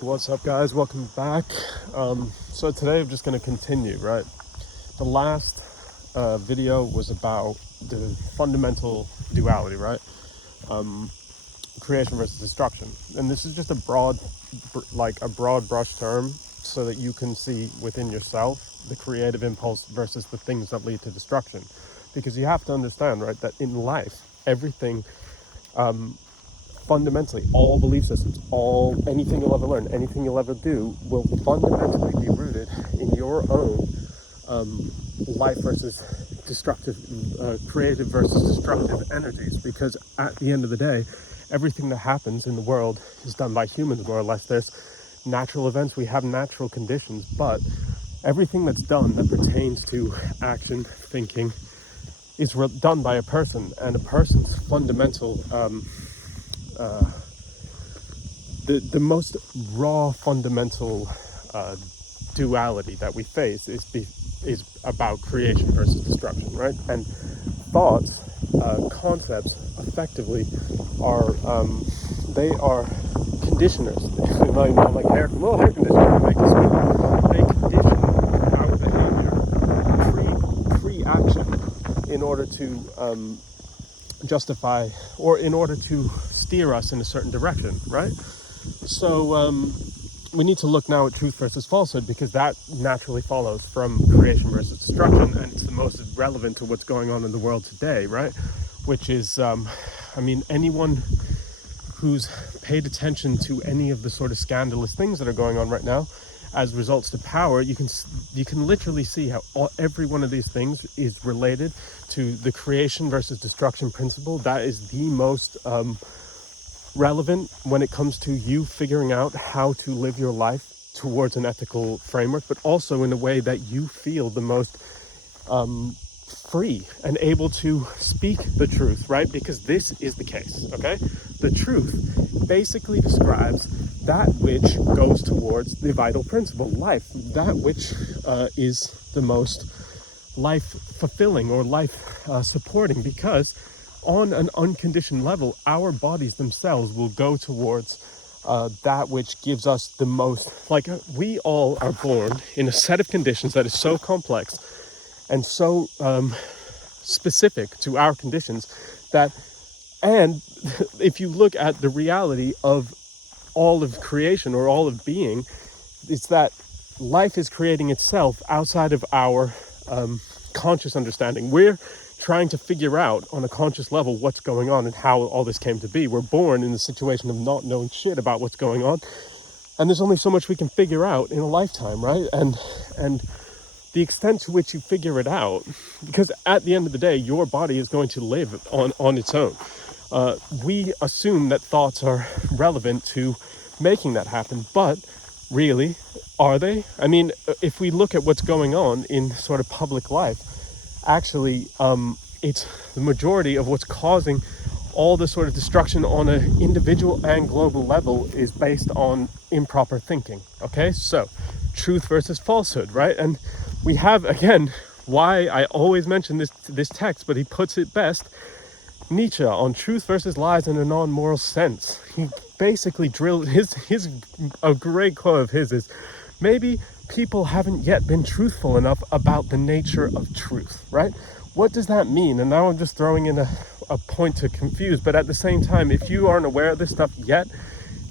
What's up, guys? Welcome back. So today I'm just going to continue, right? The last video was about the fundamental duality, right? Creation versus destruction. And this is just a broad brush term so that you can see within yourself the creative impulse versus the things that lead to destruction. Because you have to understand, right, that in life, everything fundamentally, all belief systems, anything you'll ever learn, anything you'll ever do will fundamentally be rooted in your own life versus destructive, creative versus destructive energies. Because at the end of the day, everything that happens in the world is done by humans, more or less. There's natural events, we have natural conditions, but everything that's done that pertains to action, thinking, is done by a person, and a person's fundamental the most raw fundamental duality that we face is about creation versus destruction, right? And thoughts, concepts, effectively are they are conditioners. Not like hair conditioners make us smell. They condition our behavior pre-action in order to justify, or in order to steer us in a certain direction, right? So we need to look now at truth versus falsehood, because that naturally follows from creation versus destruction, and it's the most relevant to what's going on in the world today, right? Which is, anyone who's paid attention to any of the sort of scandalous things that are going on right now as results to power, you can literally see how every one of these things is related to the creation versus destruction principle. That is the most relevant when it comes to you figuring out how to live your life towards an ethical framework, but also in a way that you feel the most free and able to speak the truth, right? Because this is the case, okay? The truth basically describes that which goes towards the vital principle, life, that which is the most life fulfilling or life supporting, because on an unconditioned level, our bodies themselves will go towards that which gives us the most. Like, we all are born in a set of conditions that is so complex and so specific to our conditions that, and if you look at the reality of all of creation or all of being, it's that life is creating itself outside of our conscious understanding. We're trying to figure out on a conscious level what's going on and how all this came to be. We're born in the situation of not knowing shit about what's going on, and there's only so much we can figure out in a lifetime, right? And the extent to which you figure it out, because at the end of the day, your body is going to live on its own. We assume that thoughts are relevant to making that happen, but really, are they? I mean, if we look at what's going on in sort of public life, actually, it's the majority of what's causing all the sort of destruction on an individual and global level is based on improper thinking, okay? So, truth versus falsehood, right? And we have, again, why I always mention this text, but he puts it best, Nietzsche, on truth versus lies in a non-moral sense. He basically drilled a great quote of his is, maybe people haven't yet been truthful enough about the nature of truth, right? What does that mean? And now I'm just throwing in a point to confuse, but at the same time, if you aren't aware of this stuff yet,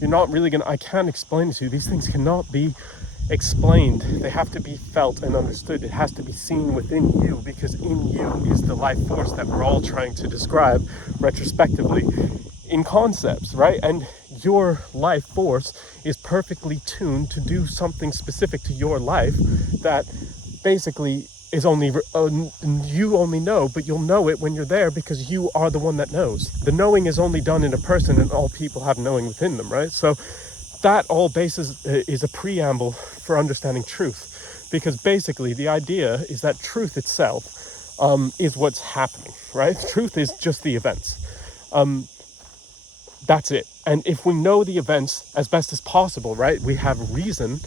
you're not really I can't explain it to you. These things cannot be explained. They have to be felt and understood. It has to be seen within you, because in you is the life force that we're all trying to describe retrospectively in concepts, right? And your life force is perfectly tuned to do something specific to your life that basically is only you only know, but you'll know it when you're there because you are the one that knows. The knowing is only done in a person, and all people have knowing within them, right? So that all basis is a preamble for understanding truth, because basically the idea is that truth itself is what's happening, right? Truth is just the events. That's it. And if we know the events as best as possible, right, we have reason,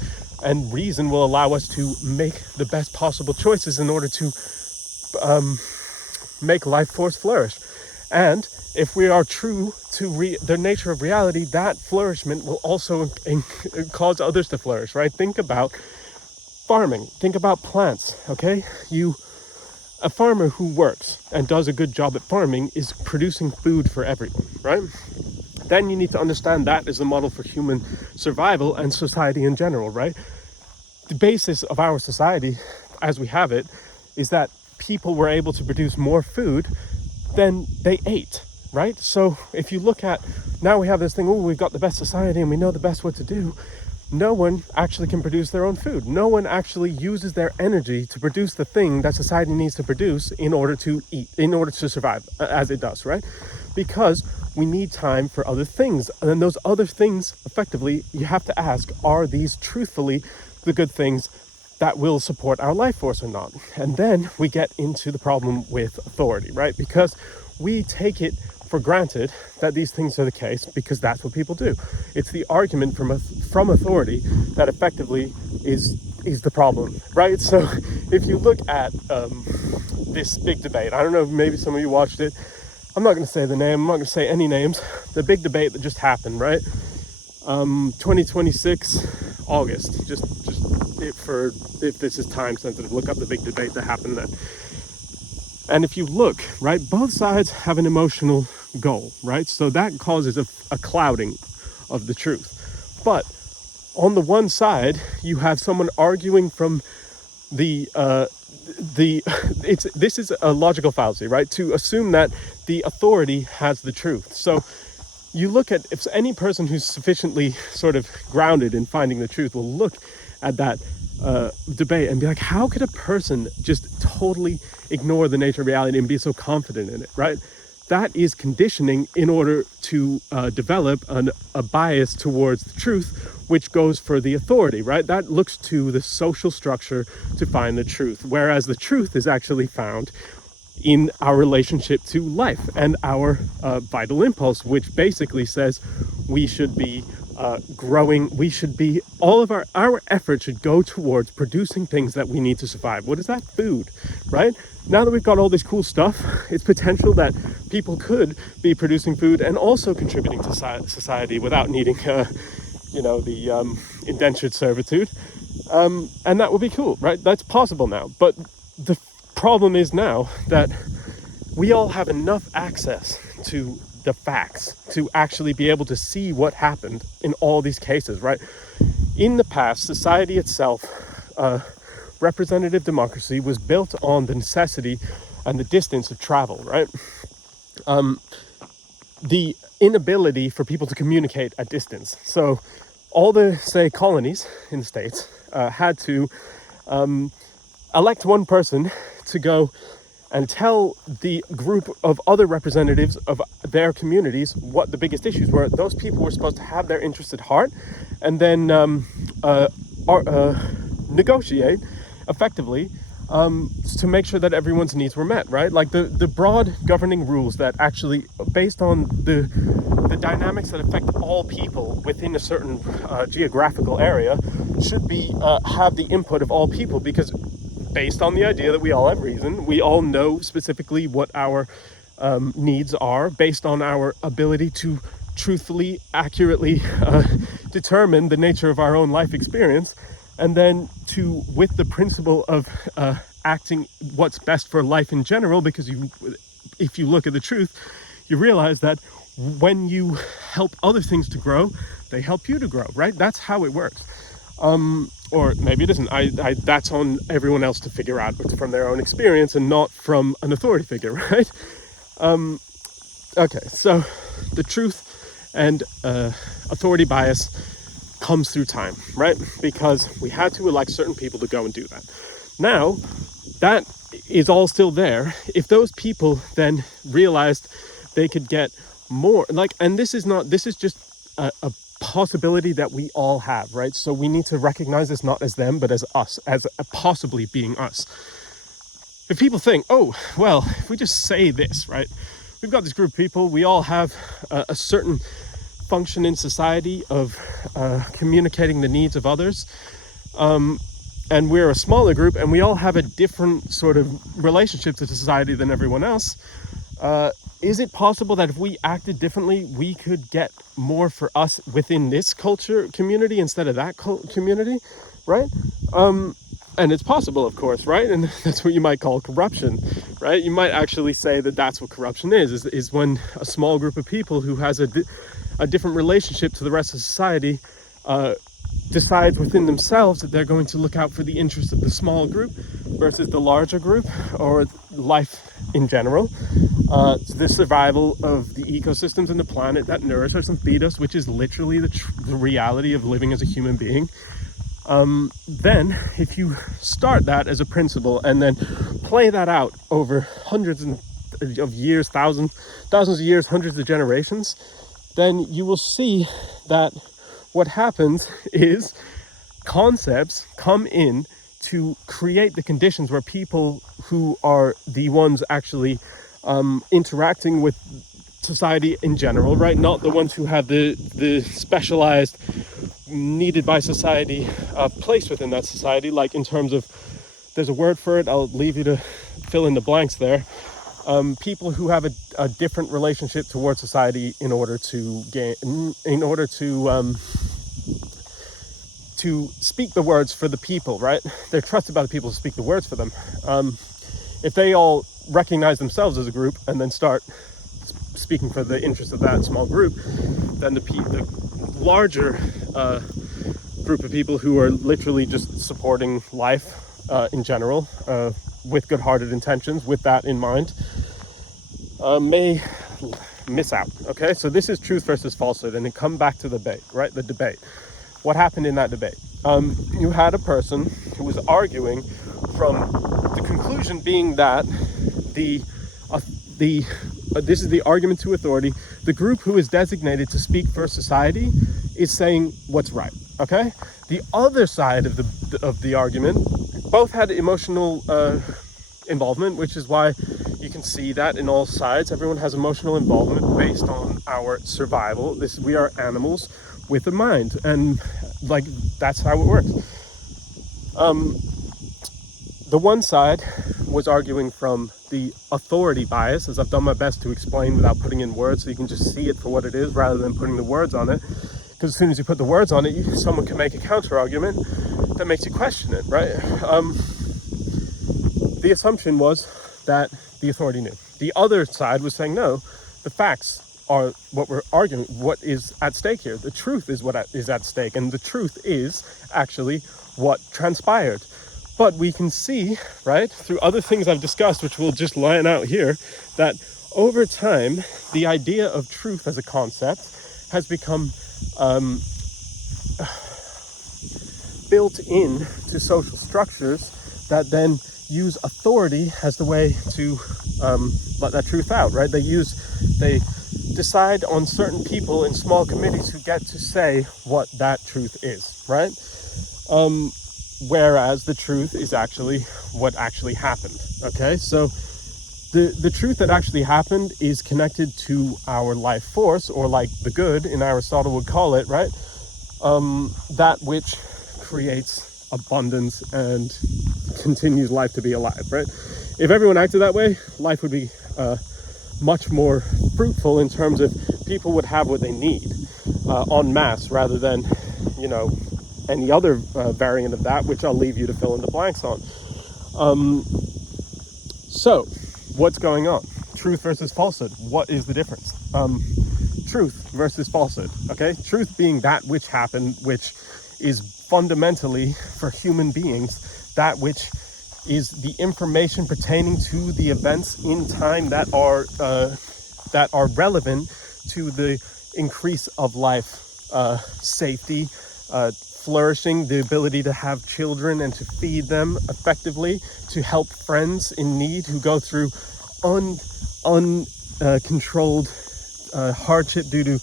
and reason will allow us to make the best possible choices in order to make life force flourish. And if we are true to the nature of reality, that flourishment will also cause others to flourish, right? Think about farming. Think about plants, okay? A farmer who works and does a good job at farming is producing food for everyone, right? Then you need to understand that as the model for human survival and society in general, right? The basis of our society, as we have it, is that people were able to produce more food than they ate, right? So if you look at, now we have this thing, we've got the best society and we know the best what to do. No one actually can produce their own food. No one actually uses their energy to produce the thing that society needs to produce in order to eat, in order to survive, as it does, right? Because we need time for other things. And then those other things, effectively, you have to ask, are these truthfully the good things that will support our life force or not? And then we get into the problem with authority, right? Because we take it for granted that these things are the case because that's what people do. It's the argument from authority that effectively is the problem, right? So if you look at this big debate, I don't know, maybe some of you watched it. I'm not going to say the name. I'm not going to say any names. The big debate that just happened, right? 2026 August. Just if this is time sensitive, look up the big debate that happened then. And if you look, right, both sides have an emotional goal, right? So that causes a clouding of the truth. But on the one side, you have someone arguing from this is a logical fallacy, right? To assume that the authority has the truth. So you look at, if any person who's sufficiently sort of grounded in finding the truth will look at that debate and be like, how could a person just totally ignore the nature of reality and be so confident in it, right? That is conditioning in order to develop a bias towards the truth, which goes for the authority, right? That looks to the social structure to find the truth, whereas the truth is actually found in our relationship to life and our vital impulse, which basically says we should be growing. We should be, all of our effort should go towards producing things that we need to survive. What is that? Food, right? Now that we've got all this cool stuff, it's potential that people could be producing food and also contributing to society without needing, the indentured servitude. And that would be cool, right? That's possible now. But the problem is now that we all have enough access to the facts to actually be able to see what happened in all these cases, right? In the past, society itself, representative democracy, was built on the necessity and the distance of travel, right? The inability for people to communicate at distance. So all the, say, colonies in the States had to elect one person to go and tell the group of other representatives of their communities what the biggest issues were. Those people were supposed to have their interests at heart and then negotiate effectively to make sure that everyone's needs were met, right? Like the broad governing rules that actually, based on the dynamics that affect all people within a certain geographical area, should be have the input of all people, because based on the idea that we all have reason, we all know specifically what our needs are based on our ability to truthfully, accurately determine the nature of our own life experience, and then with the principle of acting what's best for life in general, because if you look at the truth, you realize that when you help other things to grow, they help you to grow, right? That's how it works. Or maybe it isn't. That's on everyone else to figure out from their own experience and not from an authority figure, right? Okay, so the truth and authority bias comes through time, right? Because we had to elect certain people to go and do that. Now, that is all still there. If those people then realized they could get more, and this is just a possibility that we all have, right? So we need to recognize this not as them, but as us, as possibly being us. If people think, oh, well, if we just say this, right? We've got this group of people, we all have a certain function in society of communicating the needs of others, and we're a smaller group, and we all have a different sort of relationship to society than everyone else. is it possible that if we acted differently, we could get more for us within this culture community instead of that community, right? And it's possible, of course, right? And that's what you might call corruption, right? You might actually say that that's what corruption is when a small group of people who has a different relationship to the rest of society decides within themselves that they're going to look out for the interests of the small group versus the larger group, or life in general. The survival of the ecosystems and the planet that nourish us and feed us, which is literally the reality of living as a human being. Then if you start that as a principle and then play that out over hundreds of years, thousands of years, hundreds of generations, then you will see that what happens is concepts come in to create the conditions where people who are the ones actually interacting with society in general, right? Not the ones who have the specialized, needed by society place within that society, like in terms of, there's a word for it, I'll leave you to fill in the blanks there. People who have a different relationship towards society in order to speak the words for the people, right? They're trusted by the people to speak the words for them. If they all recognize themselves as a group and then start speaking for the interest of that small group, then the larger group of people who are literally just supporting life in general with good-hearted intentions, with that in mind, may miss out. Okay, so this is truth versus falsehood, and then come back to the debate, right? The debate. What happened in that debate? You had a person who was arguing from the conclusion being that this is the argument to authority. The group who is designated to speak for society is saying what's right. Okay. The other side of the argument, both had emotional involvement, which is why you can see that in all sides. Everyone has emotional involvement based on our survival. We are animals with a mind, and like that's how it works. The one side was arguing from the authority bias, as I've done my best to explain without putting in words, so you can just see it for what it is rather than putting the words on it. Because as soon as you put the words on it, someone can make a counter argument that makes you question it, right? The assumption was that the authority knew. The other side was saying, no, the facts are what we're arguing, what is at stake here. The truth is what is at stake, and the truth is actually what transpired. But we can see, right, through other things I've discussed, which we'll just line out here, that over time, the idea of truth as a concept has become built in to social structures that then use authority as the way to let that truth out, right? They decide on certain people in small committees who get to say what that truth is, right? Whereas the truth is actually what actually happened, okay? So the truth that actually happened is connected to our life force, or like the good, in Aristotle would call it, right? That which creates abundance and continues life to be alive, right? If everyone acted that way, life would be much more fruitful in terms of people would have what they need en masse, rather than, any other variant of that, which I'll leave you to fill in the blanks on. So, what's going on? Truth versus falsehood. What is the difference? Truth versus falsehood, okay? Truth being that which happened, which is fundamentally, for human beings, that which is the information pertaining to the events in time that are relevant to the increase of life, safety, flourishing, the ability to have children and to feed them effectively, to help friends in need who go through uncontrolled hardship due to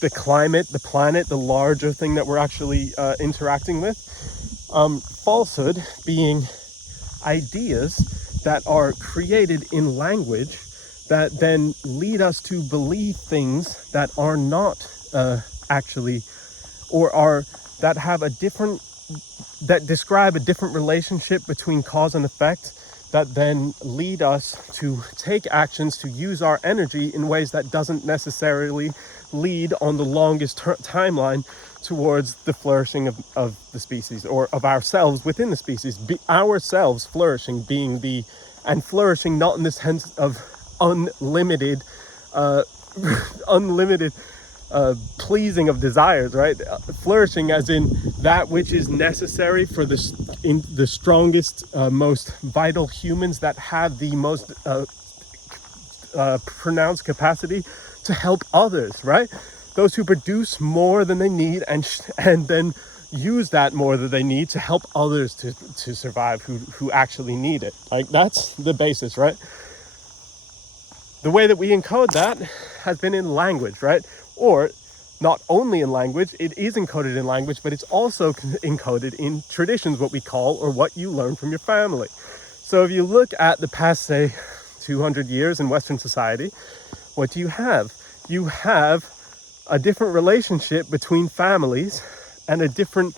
the climate, the planet, the larger thing that we're actually interacting with. Falsehood being ideas that are created in language that then lead us to believe things that are not actually, or are that have that describe a different relationship between cause and effect that then lead us to take actions, to use our energy in ways that doesn't necessarily lead on the longest timeline towards the flourishing of the species, or of ourselves within the species. Ourselves flourishing being and flourishing not in the sense of unlimited unlimited pleasing of desires, right? Flourishing as in that which is necessary for the strongest, most vital humans that have the most pronounced capacity to help others, right? Those who produce more than they need and then use that more than they need to help others to survive who actually need it. Like, that's the basis, right? The way that we encode that has been in language, right? Or not only in language, it is encoded in language, but it's also encoded in traditions, what we call, or what you learn from your family. So if you look at the past, say, 200 years in Western society, what do you have? You have a different relationship between families, and a different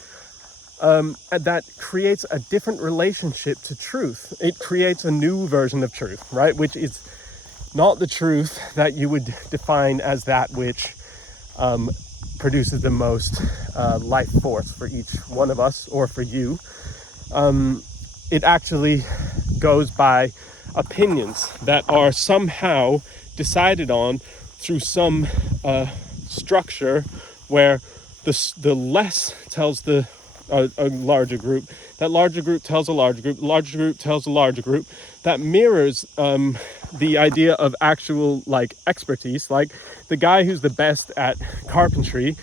that creates a different relationship to truth. It creates a new version of truth, right? Which is not the truth that you would define as that which produces the most life force for each one of us, or for you. It actually goes by opinions that are somehow decided on through some structure where the less tells a larger group, that larger group tells a larger group, larger group tells a larger group, that mirrors the idea of actual, like, expertise. Like, the guy who's the best at carpentry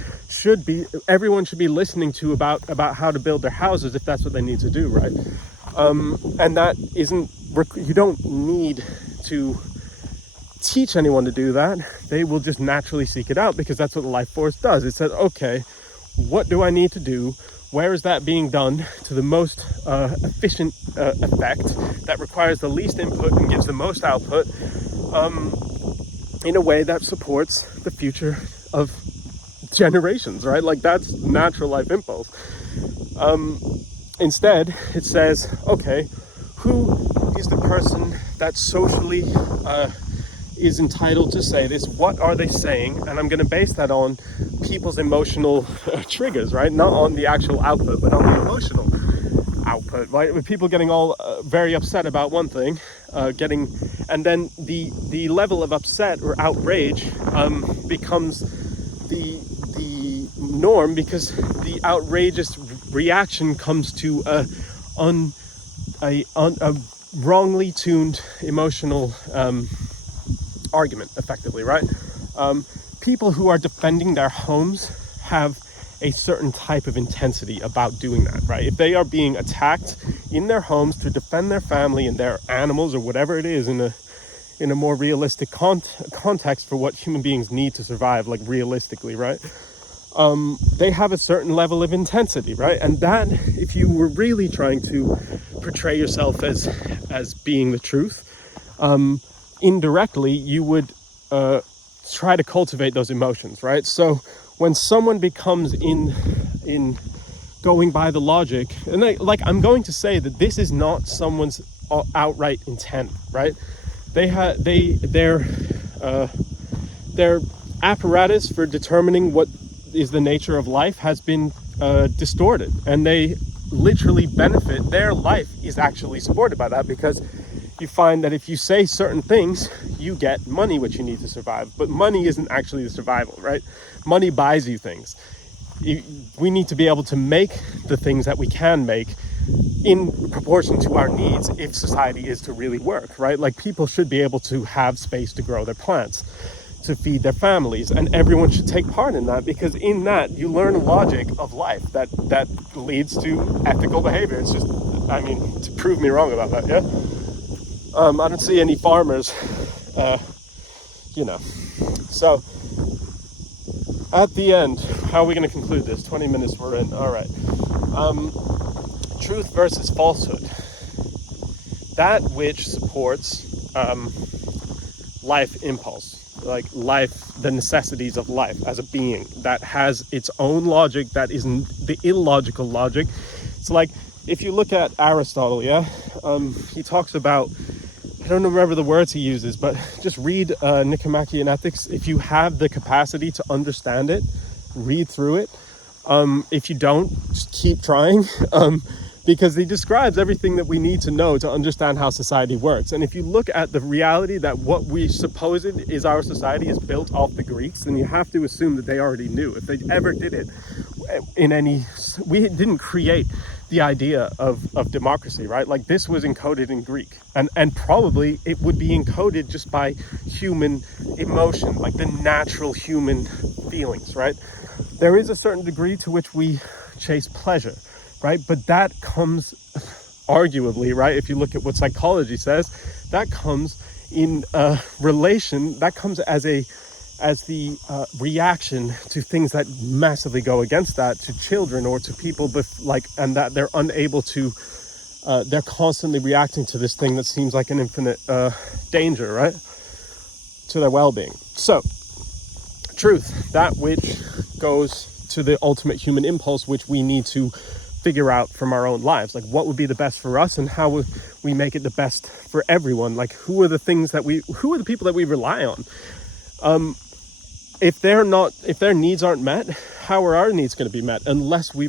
everyone should be listening to about how to build their houses, if that's what they need to do, right? And that isn't, you don't need to teach anyone to do that. They will just naturally seek it out, because that's what the life force does. It says, okay, what do I need to do? Where is that being done to the most efficient effect that requires the least input and gives the most output, in a way that supports the future of generations, right? Like, that's natural life impulse. Instead, it says, okay, who is the person that socially is entitled to say this? What are they saying? And I'm going to base that on people's emotional triggers, right? Not on the actual output, but on the emotional output, right? With people getting all very upset about one thing, and then the level of upset or outrage becomes the norm, because the outrageous reaction comes to a wrongly tuned emotional argument, effectively, right? People who are defending their homes have a certain type of intensity about doing that, right? If they are being attacked in their homes to defend their family and their animals, or whatever it is, in a more realistic context for what human beings need to survive, like, realistically, right? They have a certain level of intensity, right? And that, if you were really trying to portray yourself as being the truth, indirectly you would try to cultivate those emotions, right? So when someone becomes in going by the logic, and I'm going to say that this is not someone's outright intent, right? Their apparatus for determining what is the nature of life has been distorted, and they literally benefit. Their life is actually supported by that, because you find that if you say certain things, you get money, which you need to survive. But money isn't actually the survival, right? Money buys you things. We need to be able to make the things that we can make in proportion to our needs if society is to really work, right? Like, people should be able to have space to grow their plants, to feed their families, and everyone should take part in that, because in that you learn logic of life that leads to ethical behavior. It's just, I mean, to prove me wrong about that, yeah? I don't see any farmers, So, at the end, how are we going to conclude this? 20 minutes we're in. All right. Truth versus falsehood. That which supports life impulse, like life, the necessities of life as a being that has its own logic, that isn't the illogical logic. It's like if you look at Aristotle, he talks about, I don't remember the words he uses, but just read Nicomachean Ethics. If you have the capacity to understand it, read through it. If you don't, just keep trying, because he describes everything that we need to know to understand how society works. And if you look at the reality that what we suppose is our society is built off the Greeks, then you have to assume that they already knew. If they ever did it we didn't create the idea of democracy, right? Like, this was encoded in Greek, and probably it would be encoded just by human emotion, like the natural human feelings, right? There is a certain degree to which we chase pleasure, right? But that comes arguably, right? If you look at what psychology says, that comes in relation, that comes as the reaction to things that massively go against that, to children or to people, and that they're unable to, they're constantly reacting to this thing that seems like an infinite danger, right, to their well-being. So, truth, that which goes to the ultimate human impulse, which we need to figure out from our own lives, like what would be the best for us and how would we make it the best for everyone. Like, who are the people that we rely on? If their needs aren't met, how are our needs going to be met unless we